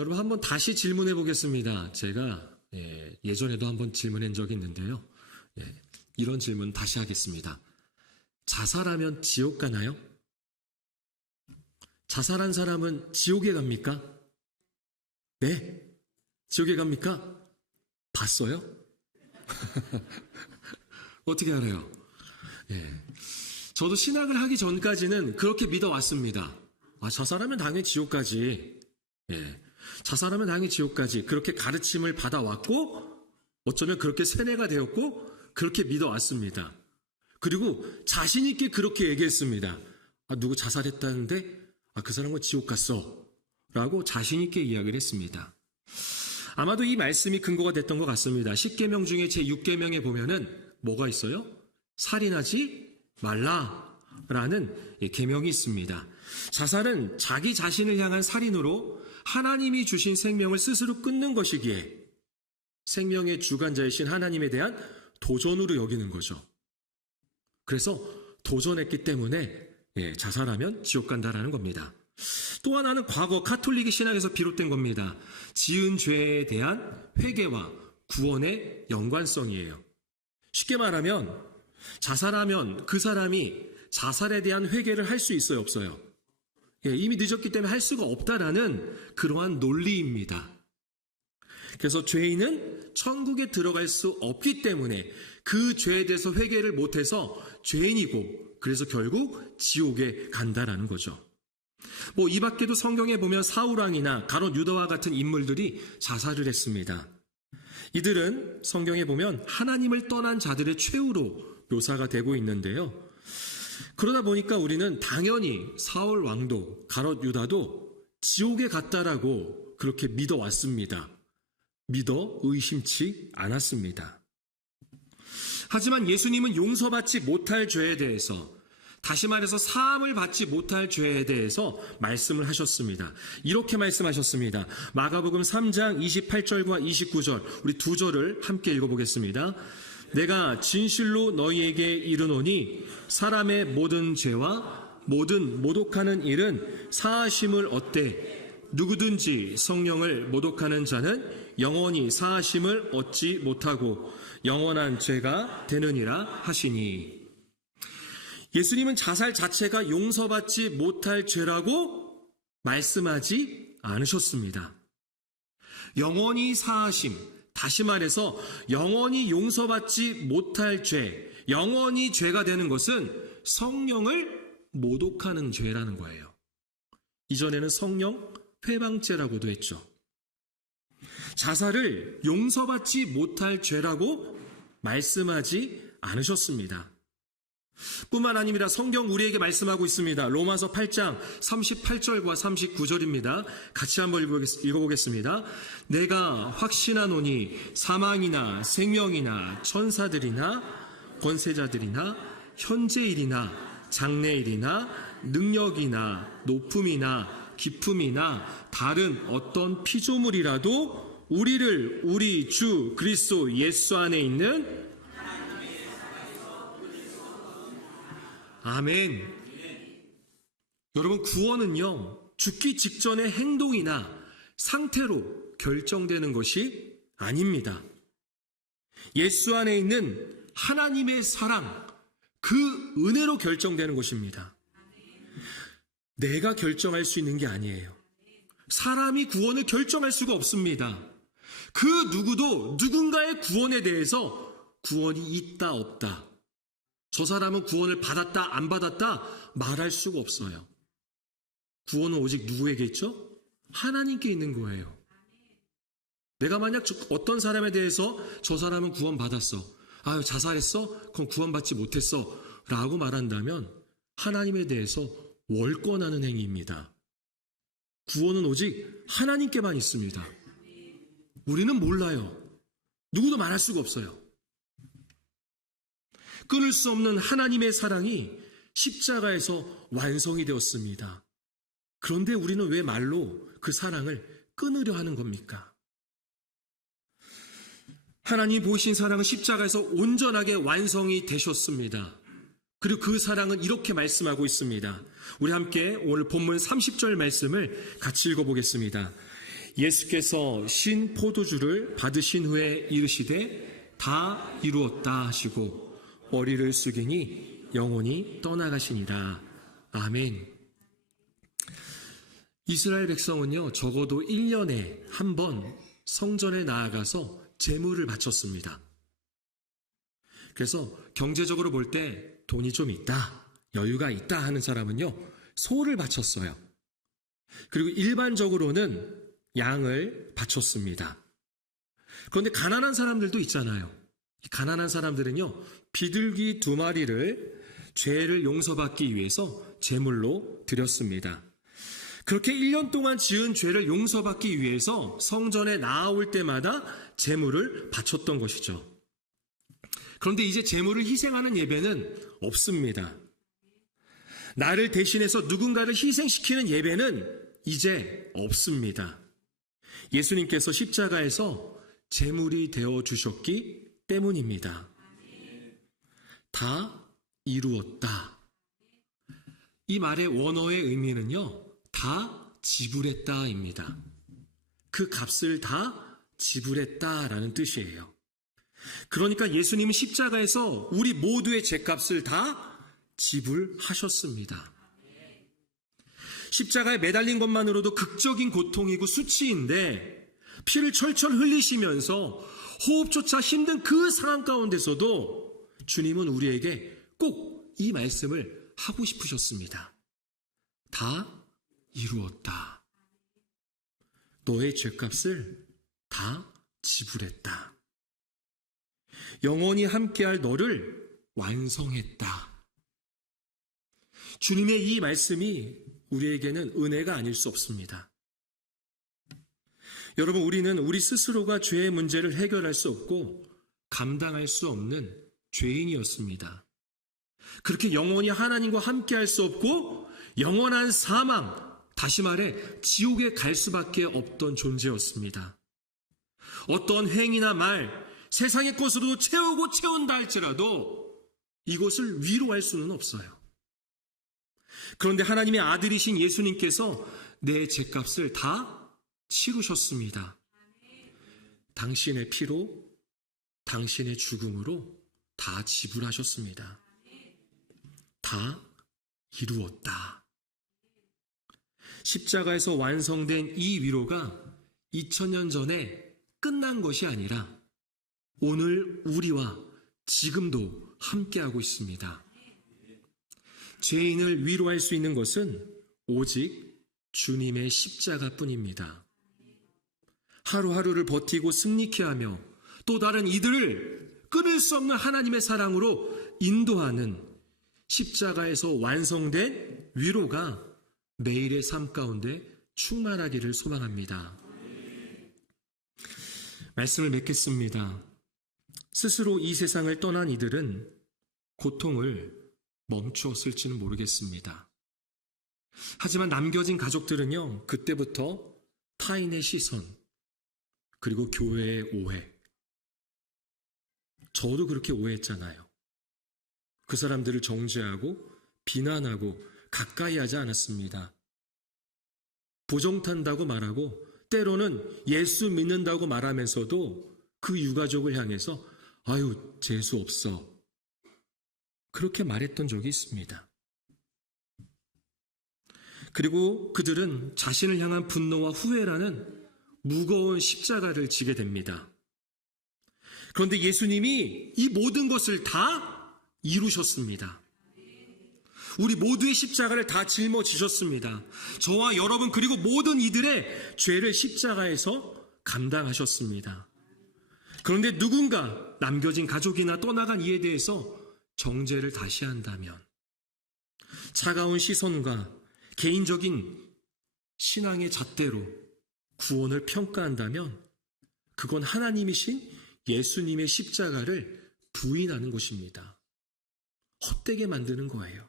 여러분 한번 다시 질문해 보겠습니다. 제가 예전에도 한번 질문한 적이 있는데요. 이런 질문 다시 하겠습니다. 자살하면 지옥 가나요? 자살한 사람은 지옥에 갑니까? 네. 지옥에 갑니까? 봤어요? 어떻게 알아요? 저도 신학을 하기 전까지는 그렇게 믿어왔습니다. 자살하면 당연히 지옥 가지. 자살하면 당연히 지옥 가지. 그렇게 가르침을 받아왔고, 어쩌면 그렇게 세뇌가 되었고, 그렇게 믿어왔습니다. 그리고 자신있게 그렇게 얘기했습니다. 누구 자살했다는데, 그 사람은 지옥 갔어. 라고 자신있게 이야기를 했습니다. 아마도 이 말씀이 근거가 됐던 것 같습니다. 10계명 중에 제 6계명에 보면은 뭐가 있어요? 살인하지 말라라는 계명이 있습니다. 자살은 자기 자신을 향한 살인으로 하나님이 주신 생명을 스스로 끊는 것이기에 생명의 주관자이신 하나님에 대한 도전으로 여기는 거죠. 그래서 도전했기 때문에 자살하면 지옥 간다라는 겁니다. 또 하나는 과거 카톨릭의 신학에서 비롯된 겁니다. 지은 죄에 대한 회개와 구원의 연관성이에요. 쉽게 말하면 자살하면 그 사람이 자살에 대한 회개를 할 수 있어요, 없어요? 이미 늦었기 때문에 할 수가 없다라는 그러한 논리입니다. 그래서 죄인은 천국에 들어갈 수 없기 때문에 그 죄에 대해서 회개를 못해서 죄인이고 그래서 결국 지옥에 간다라는 거죠. 이 밖에도 성경에 보면 사울왕이나 가롯 유다와 같은 인물들이 자살을 했습니다. 이들은 성경에 보면 하나님을 떠난 자들의 최후로 묘사가 되고 있는데요. 그러다 보니까 우리는 당연히 사울 왕도 가롯 유다도 지옥에 갔다라고 그렇게 믿어왔습니다. 믿어 의심치 않았습니다. 하지만 예수님은 용서받지 못할 죄에 대해서, 다시 말해서 사함을 받지 못할 죄에 대해서 말씀을 하셨습니다. 이렇게 말씀하셨습니다. 마가복음 3장 28절과 29절, 우리 두 절을 함께 읽어보겠습니다. 내가 진실로 너희에게 이르노니 사람의 모든 죄와 모든 모독하는 일은 사하심을 얻되 누구든지 성령을 모독하는 자는 영원히 사하심을 얻지 못하고 영원한 죄가 되느니라 하시니. 예수님은 자살 자체가 용서받지 못할 죄라고 말씀하지 않으셨습니다. 영원히 사하심, 다시 말해서 영원히 용서받지 못할 죄, 영원히 죄가 되는 것은 성령을 모독하는 죄라는 거예요. 이전에는 성령 회방죄라고도 했죠. 자살을 용서받지 못할 죄라고 말씀하지 않으셨습니다. 뿐만 아니라 성경 우리에게 말씀하고 있습니다. 로마서 8장 38절과 39절입니다. 같이 한번 읽어보겠습니다. 내가 확신하노니 사망이나 생명이나 천사들이나 권세자들이나 현재일이나 장래일이나 능력이나 높음이나 깊음이나 다른 어떤 피조물이라도 우리를 우리 주 그리스도 예수 안에 있는 아멘. 여러분, 구원은요, 죽기 직전의 행동이나 상태로 결정되는 것이 아닙니다. 예수 안에 있는 하나님의 사랑, 그 은혜로 결정되는 것입니다. 내가 결정할 수 있는 게 아니에요. 사람이 구원을 결정할 수가 없습니다. 그 누구도 누군가의 구원에 대해서 구원이 있다 없다, 저 사람은 구원을 받았다 안 받았다 말할 수가 없어요. 구원은 오직 누구에게 있죠? 하나님께 있는 거예요. 내가 만약 어떤 사람에 대해서 저 사람은 구원 받았어, 자살했어? 그럼 구원 받지 못했어 라고 말한다면 하나님에 대해서 월권하는 행위입니다. 구원은 오직 하나님께만 있습니다. 우리는 몰라요. 누구도 말할 수가 없어요. 끊을 수 없는 하나님의 사랑이 십자가에서 완성이 되었습니다. 그런데 우리는 왜 말로 그 사랑을 끊으려 하는 겁니까? 하나님 보이신 사랑은 십자가에서 온전하게 완성이 되셨습니다. 그리고 그 사랑은 이렇게 말씀하고 있습니다. 우리 함께 오늘 본문 30절 말씀을 같이 읽어보겠습니다. 예수께서 신 포도주를 받으신 후에 이르시되 다 이루었다 하시고 머리를 숙이니 영혼이 떠나가시니라. 아멘. 이스라엘 백성은요, 적어도 1년에 한 번 성전에 나아가서 제물을 바쳤습니다. 그래서 경제적으로 볼 때 돈이 좀 있다, 여유가 있다 하는 사람은요, 소를 바쳤어요. 그리고 일반적으로는 양을 바쳤습니다. 그런데 가난한 사람들도 있잖아요. 가난한 사람들은요, 비둘기 2마리를 죄를 용서받기 위해서 제물로 드렸습니다. 그렇게 1년 동안 지은 죄를 용서받기 위해서 성전에 나아올 때마다 제물을 바쳤던 것이죠. 그런데 이제 제물을 희생하는 예배는 없습니다. 나를 대신해서 누군가를 희생시키는 예배는 이제 없습니다. 예수님께서 십자가에서 제물이 되어 주셨기 때문입니다. 다 이루었다. 이 말의 원어의 의미는요, 다 지불했다입니다. 그 값을 다 지불했다라는 뜻이에요. 그러니까 예수님은 십자가에서 우리 모두의 죄값을 다 지불하셨습니다. 십자가에 매달린 것만으로도 극적인 고통이고 수치인데, 피를 철철 흘리시면서 호흡조차 힘든 그 상황 가운데서도 주님은 우리에게 꼭 이 말씀을 하고 싶으셨습니다. 다 이루었다. 너의 죄값을 다 지불했다. 영원히 함께할 너를 완성했다. 주님의 이 말씀이 우리에게는 은혜가 아닐 수 없습니다. 여러분, 우리는 우리 스스로가 죄의 문제를 해결할 수 없고 감당할 수 없는 죄인이었습니다. 그렇게 영원히 하나님과 함께할 수 없고 영원한 사망, 다시 말해 지옥에 갈 수밖에 없던 존재였습니다. 어떤 행위나 말, 세상의 것으로 채우고 채운다 할지라도 이것을 위로할 수는 없어요. 그런데 하나님의 아들이신 예수님께서 내 죄값을 다 치르셨습니다. 당신의 피로, 당신의 죽음으로 다 지불하셨습니다. 다 이루었다. 십자가에서 완성된 이 위로가 2000년 전에 끝난 것이 아니라 오늘 우리와 지금도 함께하고 있습니다. 죄인을 위로할 수 있는 것은 오직 주님의 십자가뿐입니다. 하루하루를 버티고 승리케 하며 또 다른 이들을 끊을 수 없는 하나님의 사랑으로 인도하는 십자가에서 완성된 위로가 매일의 삶 가운데 충만하기를 소망합니다. 말씀을 맺겠습니다. 스스로 이 세상을 떠난 이들은 고통을 멈추었을지는 모르겠습니다. 하지만 남겨진 가족들은요, 그때부터 타인의 시선, 그리고 교회의 오해, 저도 그렇게 오해했잖아요. 그 사람들을 정죄하고 비난하고 가까이 하지 않았습니다. 부정탄다고 말하고 때로는 예수 믿는다고 말하면서도 그 유가족을 향해서 아유, 재수 없어, 그렇게 말했던 적이 있습니다. 그리고 그들은 자신을 향한 분노와 후회라는 무거운 십자가를 지게 됩니다. 그런데 예수님이 이 모든 것을 다 이루셨습니다. 우리 모두의 십자가를 다 짊어지셨습니다. 저와 여러분 그리고 모든 이들의 죄를 십자가에서 감당하셨습니다. 그런데 누군가 남겨진 가족이나 떠나간 이에 대해서 정죄를 다시 한다면, 차가운 시선과 개인적인 신앙의 잣대로 구원을 평가한다면 그건 하나님이신 예수님의 십자가를 부인하는 것입니다. 헛되게 만드는 거예요.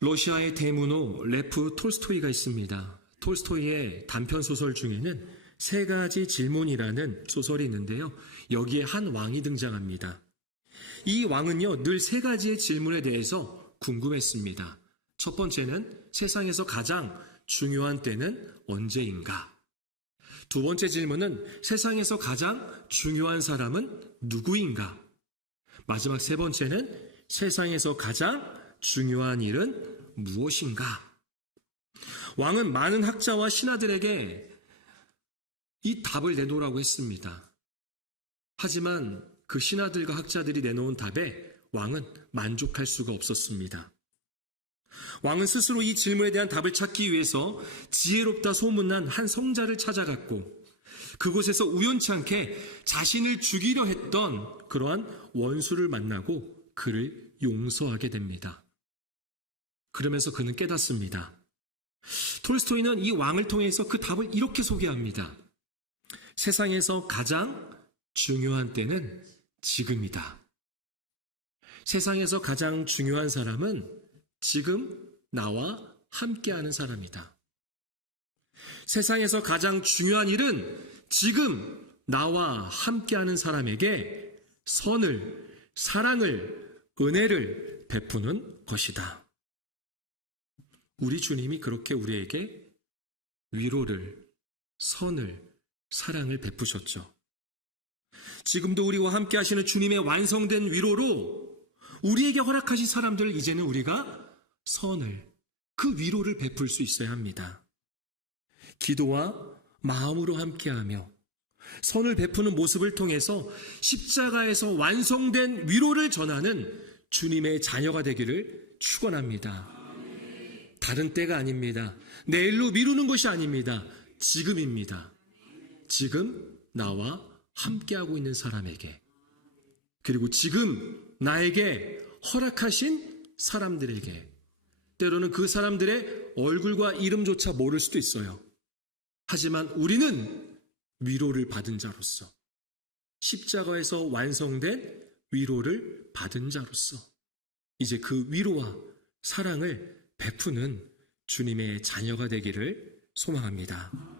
러시아의 대문호 레프 톨스토이가 있습니다. 톨스토이의 단편소설 중에는 3가지 질문이라는 소설이 있는데요. 여기에 한 왕이 등장합니다. 이 왕은요, 늘 3가지의 질문에 대해서 궁금했습니다. 첫 번째는 세상에서 가장 중요한 때는 언제인가? 두 번째 질문은 세상에서 가장 중요한 사람은 누구인가? 마지막 세 번째는 세상에서 가장 중요한 일은 무엇인가? 왕은 많은 학자와 신하들에게 이 답을 내놓으라고 했습니다. 하지만 그 신하들과 학자들이 내놓은 답에 왕은 만족할 수가 없었습니다. 왕은 스스로 이 질문에 대한 답을 찾기 위해서 지혜롭다 소문난 한 성자를 찾아갔고 그곳에서 우연치 않게 자신을 죽이려 했던 그러한 원수를 만나고 그를 용서하게 됩니다. 그러면서 그는 깨닫습니다. 톨스토이는 이 왕을 통해서 그 답을 이렇게 소개합니다. 세상에서 가장 중요한 때는 지금이다. 세상에서 가장 중요한 사람은 지금 나와 함께하는 사람이다. 세상에서 가장 중요한 일은 지금 나와 함께하는 사람에게 선을, 사랑을, 은혜를 베푸는 것이다. 우리 주님이 그렇게 우리에게 위로를, 선을, 사랑을 베푸셨죠. 지금도 우리와 함께 하시는 주님의 완성된 위로로 우리에게 허락하신 사람들을 이제는 우리가 선을, 그 위로를 베풀 수 있어야 합니다. 기도와 마음으로 함께하며 선을 베푸는 모습을 통해서 십자가에서 완성된 위로를 전하는 주님의 자녀가 되기를 축원합니다. 다른 때가 아닙니다. 내일로 미루는 것이 아닙니다. 지금입니다. 지금 나와 함께하고 있는 사람에게, 그리고 지금 나에게 허락하신 사람들에게, 때로는 그 사람들의 얼굴과 이름조차 모를 수도 있어요. 하지만 우리는 위로를 받은 자로서, 십자가에서 완성된 위로를 받은 자로서 이제 그 위로와 사랑을 베푸는 주님의 자녀가 되기를 소망합니다.